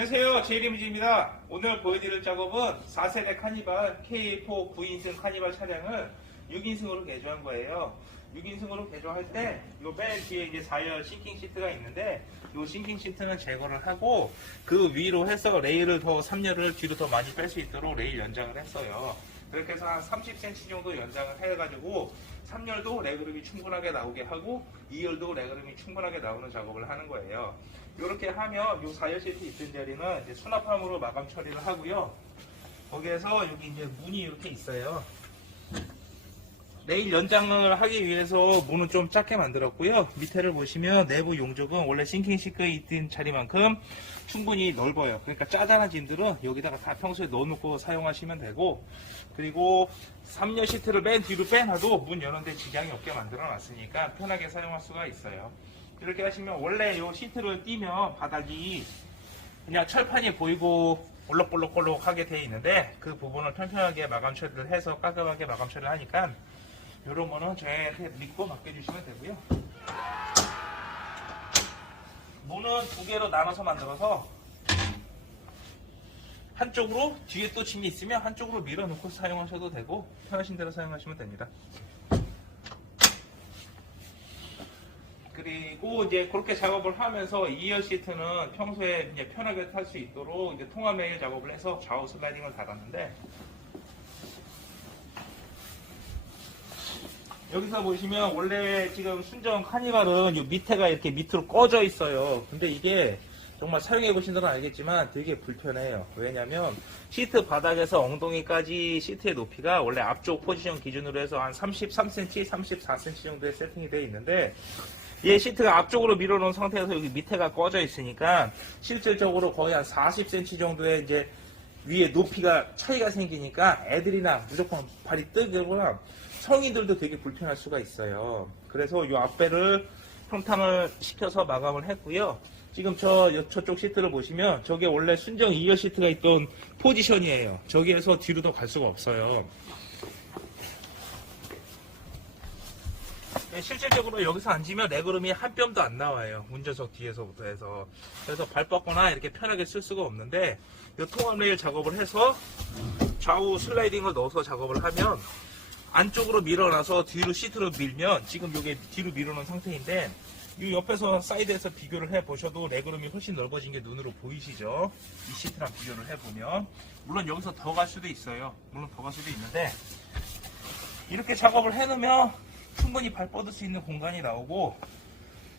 안녕하세요. 제이리무지입니다. 오늘 보여드릴 작업은 4세대 카니발 K4 9인승 카니발 차량을 6인승으로 개조한 거예요. 6인승으로 개조할 때, 요맨 뒤에 이제 4열 싱킹 시트가 있는데, 요 싱킹 시트는 제거를 하고, 그 위로 해서 레일을 더 3열을 뒤로 더 많이 뺄 수 있도록 레일 연장을 했어요. 그렇게 해서 한 30cm 정도 연장을 해가지고, 3열도 레그룸이 충분하게 나오게 하고, 2열도 레그룸이 충분하게 나오는 작업을 하는 거예요. 이렇게 하면 요 4열 시트 있던 자리는 이제 수납함으로 마감 처리를 하고요. 거기에서 여기 이제 문이 이렇게 있어요. 레일 연장을 하기 위해서 문은 좀 작게 만들었고요. 밑에를 보시면 내부 용적은 원래 싱킹 시크에 있던 자리만큼 충분히 넓어요. 그러니까 짜잘한 짐들은 여기다가 다 평소에 넣어놓고 사용하시면 되고 그리고 3열 시트를 맨 뒤로 빼놔도 문 여는데 지장이 없게 만들어 놨으니까 편하게 사용할 수가 있어요. 이렇게 하시면 원래 이 시트를 띄면 바닥이 그냥 철판이 보이고 볼록볼록볼록하게 되어 있는데 그 부분을 편편하게 마감 처리를 해서 깔끔하게 마감 처리를 하니까 이런 거는 저희한테 믿고 맡겨주시면 되고요. 문은 두 개로 나눠서 만들어서 한쪽으로 뒤에 또 짐이 있으면 한쪽으로 밀어놓고 사용하셔도 되고 편하신 대로 사용하시면 됩니다. 그리고 이제 그렇게 작업을 하면서 2열 시트는 평소에 이제 편하게 탈 수 있도록 이제 통합 레일 작업을 해서 좌우 슬라이딩을 달았는데 여기서 보시면 원래 지금 순정 카니발은 이 밑에가 이렇게 밑으로 꺼져 있어요. 근데 이게 정말 사용해 보신 분들은 알겠지만 되게 불편해요. 왜냐면 시트 바닥에서 엉덩이까지 시트의 높이가 원래 앞쪽 포지션 기준으로 해서 한 33cm, 34cm 정도의 세팅이 되어 있는데 얘 시트가 앞쪽으로 밀어놓은 상태에서 여기 밑에가 꺼져 있으니까 실질적으로 거의 한 40cm 정도의 이제 위에 높이가 차이가 생기니까 애들이나 무조건 발이 뜨거나 성인들도 되게 불편할 수가 있어요. 그래서 이 앞배를 평탕을 시켜서 마감을 했고요. 지금 저 저쪽 시트를 보시면 저게 원래 순정 2열 시트가 있던 포지션이에요. 저기에서 뒤로 더 갈 수가 없어요. 실질적으로 여기서 앉으면 레그룸이 한 뼘도 안 나와요. 운전석 뒤에서부터 해서. 그래서 발 뻗거나 이렇게 편하게 쓸 수가 없는데, 이 통합 레일 작업을 해서 좌우 슬라이딩을 넣어서 작업을 하면 안쪽으로 밀어놔서 뒤로 시트로 밀면 지금 이게 뒤로 밀어놓은 상태인데 이 옆에서 사이드에서 비교를 해 보셔도 레그룸이 훨씬 넓어진 게 눈으로 보이시죠? 이 시트랑 비교를 해 보면 물론 여기서 더 갈 수도 있어요. 물론 더 갈 수도 있는데 이렇게 작업을 해놓으면 충분히 발 뻗을 수 있는 공간이 나오고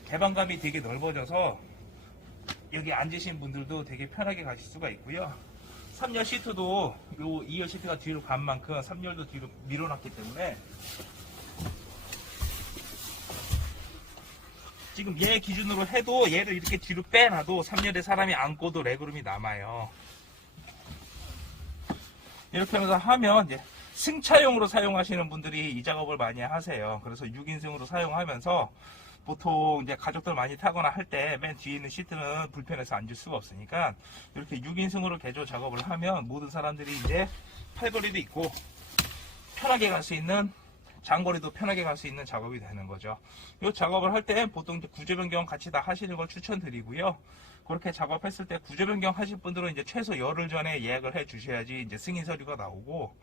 개방감이 되게 넓어져서 여기 앉으신 분들도 되게 편하게 가실 수가 있고요. 3열 시트도 요 2열 시트가 뒤로 간 만큼 3열도 뒤로 밀어놨기 때문에 지금 얘 기준으로 해도 얘를 이렇게 뒤로 빼놔도 3열에 사람이 앉고도 레그룸이 남아요. 이렇게 하면서 하면 이제 승차용으로 사용하시는 분들이 이 작업을 많이 하세요. 그래서 6인승으로 사용하면서 보통 이제 가족들 많이 타거나 할 때 맨 뒤에 있는 시트는 불편해서 앉을 수가 없으니까 이렇게 6인승으로 개조 작업을 하면 모든 사람들이 이제 팔걸이도 있고 편하게 갈 수 있는 장거리도 편하게 갈 수 있는 작업이 되는 거죠. 이 작업을 할 때 보통 이제 구조 변경 같이 다 하시는 걸 추천드리고요. 그렇게 작업했을 때 구조 변경 하실 분들은 이제 최소 열흘 전에 예약을 해 주셔야지 이제 승인 서류가 나오고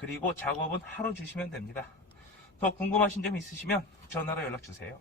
그리고 작업은 하루 주시면 됩니다. 더 궁금하신 점 있으시면 전화로 연락 주세요.